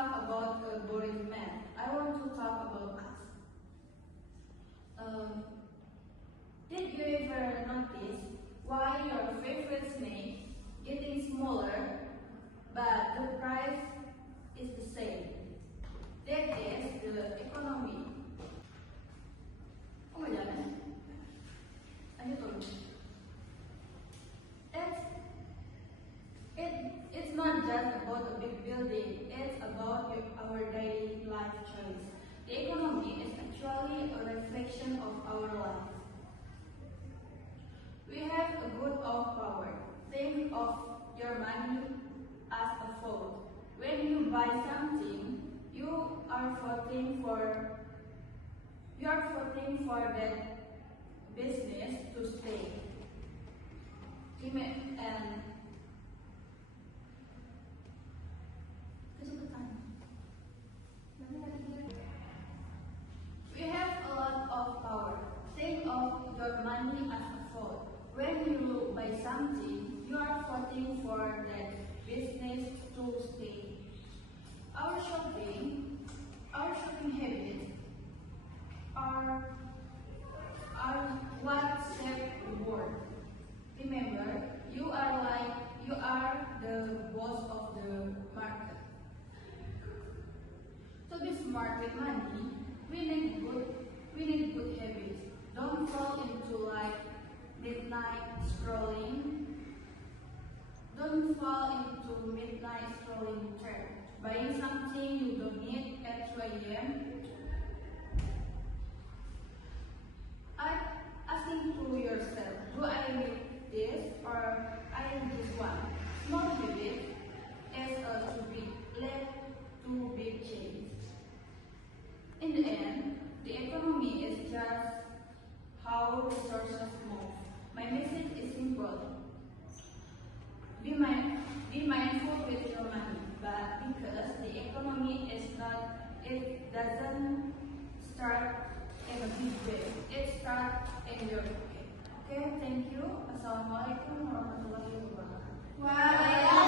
talk about a boring man. I want to talk about us. Did you ever notice why your favorite snake getting smaller, but the price is the same? That is the economy. Oh my God. It's not just about a big building, it's about our daily life choice. The economy is actually a reflection of our life. We have a good of power. Think of your money as a vote. When you buy something, you are voting for that business to stay. And we have a lot of power. Think of your money as a vote. When you buy something, you are voting for that business to stay. Our shopping habits are what shape the world. Remember, you are the boss of the market. To be smart with money, we need good habits. Don't fall into midnight scrolling. Don't fall into midnight scrolling trap. Buying something you don't need at 2 a.m. Asking to yourself, do I need this or I need this one? Small habit led to big change. In the end, the economy is just how resources move. My message is simple. Be mindful with your money, but because the economy it doesn't start in a big way. It starts in your pocket. Okay, thank you. Assalamualaikum warahmatullahi wabarakatuh.